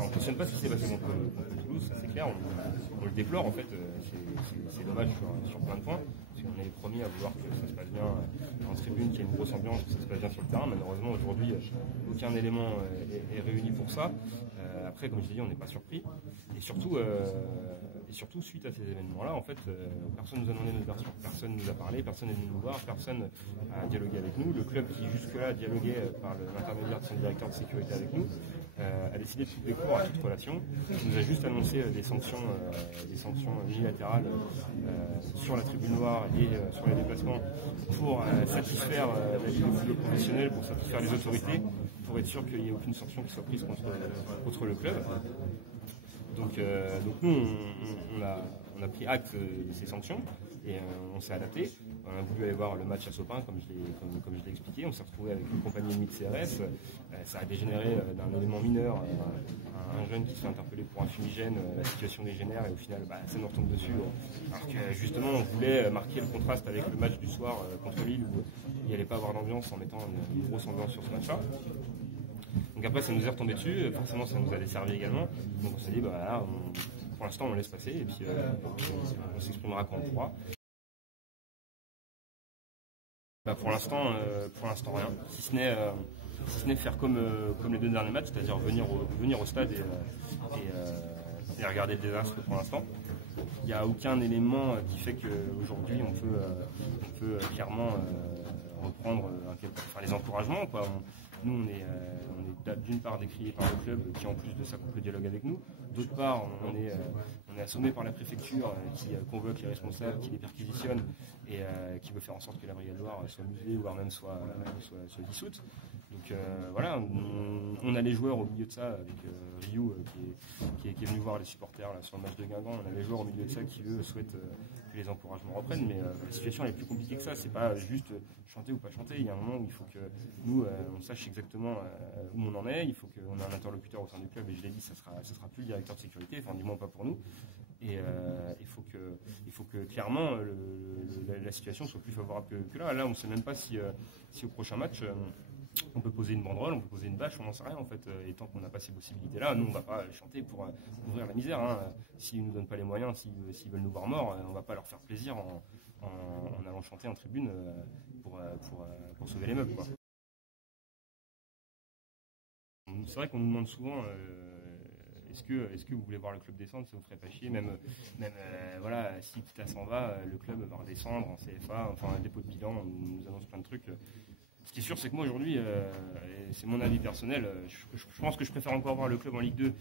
ça n'impressionne pas ce qui s'est passé contre Toulouse, ça c'est clair, on le déplore en fait, c'est dommage sur plein de points, parce qu'on est les premiers à vouloir que ça se passe bien en tribune, qu'il y ait une grosse ambiance, que ça se passe bien sur le terrain. Malheureusement aujourd'hui aucun élément est réuni pour ça. Après, comme je l'ai dit, on n'est pas surpris, et surtout suite à ces événements-là, en fait, personne nous a demandé notre version, personne nous a parlé, personne n'est venu nous voir, personne a dialogué avec nous. Le club qui jusque-là dialoguait par l'intermédiaire de son directeur de sécurité avec nous a décidé de couper court à toute relation. Il nous a juste annoncé des sanctions unilatérales sur la tribune noire et sur les déplacements pour satisfaire la Ligue de football professionnel, pour satisfaire les autorités, pour être sûr qu'il n'y ait aucune sanction qui soit prise contre le club. Donc nous, on a pris acte de ces sanctions et on s'est adapté. On a voulu aller voir le match à Sopin, comme je l'ai expliqué. On s'est retrouvé avec une compagnie ennemie de CRS. Ça a dégénéré d'un élément mineur, un jeune qui se fait interpeller pour un fumigène, la situation dégénère et au final ça nous retombe dessus. Alors que justement on voulait marquer le contraste avec le match du soir contre Lille où il n'y allait pas avoir d'ambiance en mettant une grosse ambiance sur ce match-là. Donc après ça nous est retombé dessus, forcément ça nous a desservi également. Donc on s'est dit pour l'instant on laisse passer et puis on s'exprimera quand on pourra. Pour l'instant rien, si ce n'est faire comme les deux derniers matchs, c'est-à-dire venir au stade et regarder le désastre pour l'instant. Il n'y a aucun élément qui fait qu'aujourd'hui on peut clairement reprendre les encouragements, quoi. Nous on est d'une part décrié par le club qui en plus de ça coupe le dialogue avec nous, d'autre part on est assommé par la préfecture qui convoque les responsables, qui les perquisitionne et qui veut faire en sorte que la Brigade Loire soit muselée voire même soit dissoute. Donc voilà, on a les joueurs au milieu de ça avec Ryu qui est venu voir les supporters là, sur le match de Guingamp. On a les joueurs au milieu de ça qui eux souhaitent que les encouragements reprennent, mais la situation elle est plus compliquée que ça. C'est pas juste chanter ou pas chanter. Il y a un moment où il faut que nous on sache exactement où on en est. Il faut qu'on ait un interlocuteur au sein du club et je l'ai dit, ça sera plus le directeur de sécurité, enfin du moins pas pour nous. Et il faut que clairement la situation soit plus favorable que là. Là on ne sait même pas si au prochain match on peut poser une banderole, on peut poser une bâche, on n'en sait rien en fait. Et tant qu'on n'a pas ces possibilités-là, nous on ne va pas chanter pour couvrir la misère. Hein. S'ils ne nous donnent pas les moyens, s'ils veulent nous voir morts, on ne va pas leur faire plaisir en allant chanter en tribune pour sauver les meubles, quoi. C'est vrai qu'on nous demande souvent est-ce que vous voulez voir le club descendre, ça vous ferait pas chier, même voilà, si Kita s'en va, le club va redescendre en CFA, enfin un dépôt de bilan, on nous annonce plein de trucs. Ce qui est sûr, c'est que moi aujourd'hui, c'est mon avis personnel, je pense que je préfère encore voir le club en Ligue 2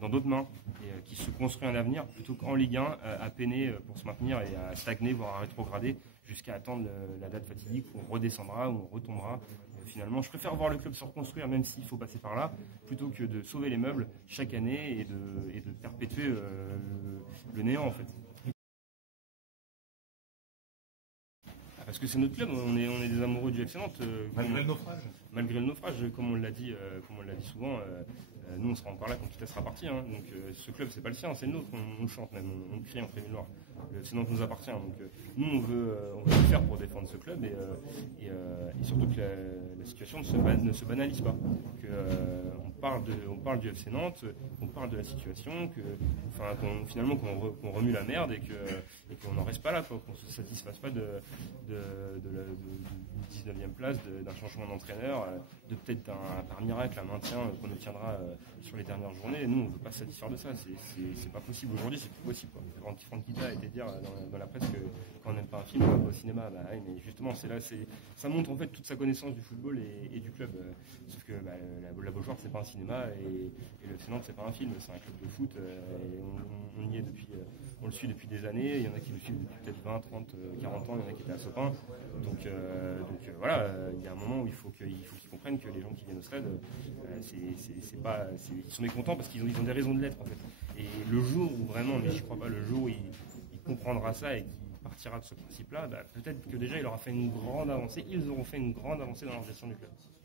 dans d'autres mains et qui se construit un avenir plutôt qu'en Ligue 1 à peiner pour se maintenir et à stagner, voire à rétrograder jusqu'à attendre la date fatidique où on redescendra, où on retombera. Finalement, je préfère voir le club se reconstruire, même s'il faut passer par là, plutôt que de sauver les meubles chaque année et de perpétuer le néant en fait. Parce que c'est notre club, on est des amoureux du FC Nantes. Malgré le naufrage. Malgré le naufrage, comme on l'a dit souvent, nous on sera encore là quand Kita sera parti. Hein. Donc ce club c'est pas le sien, c'est le nôtre, on le chante même, on le crie en tribune noire. Le FC Nantes nous appartient. Donc nous on veut tout faire pour défendre ce club et surtout que la situation ne se banalise pas. On parle du FC Nantes, on parle de la situation, qu'on remue la merde et qu'on n'en reste pas là, qu'on ne se satisfasse pas de la 19e place, d'un changement d'entraîneur, de peut-être par miracle un maintien qu'on obtiendra sur les dernières journées. Nous on ne veut pas se satisfaire de ça, c'est pas possible aujourd'hui, c'est plus possible. Franck Kita a été dire dans la presse que quand on n'aime pas un film on va pas au cinéma. Mais justement ça montre en fait toute sa connaissance du football et du club. Sauf que la Beaujoire c'est pas un cinéma et le FC Nantes c'est pas un film, c'est un club de foot et on y est on le suit depuis des années. Il y en a qui le suivent depuis peut-être 20, 30, 40 ans, il y en a qui étaient à Sopin. Donc voilà, il y a un moment où il faut qu'ils comprennent que les gens qui viennent au stade, ils sont mécontents parce qu'ils ont des raisons de l'être en fait. Et le jour où vraiment, mais je crois pas, le jour où il comprendra ça et qu'il partira de ce principe-là, peut-être que déjà il aura fait une grande avancée, ils auront fait une grande avancée dans leur gestion du club.